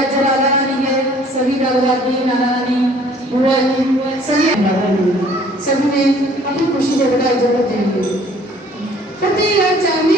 आज राधा रानी है, सभी दादा दादी नाना नानी बुआ जी सभी ने अपनी खुशी जगह इजाजत देंगे। कहते यार चांदी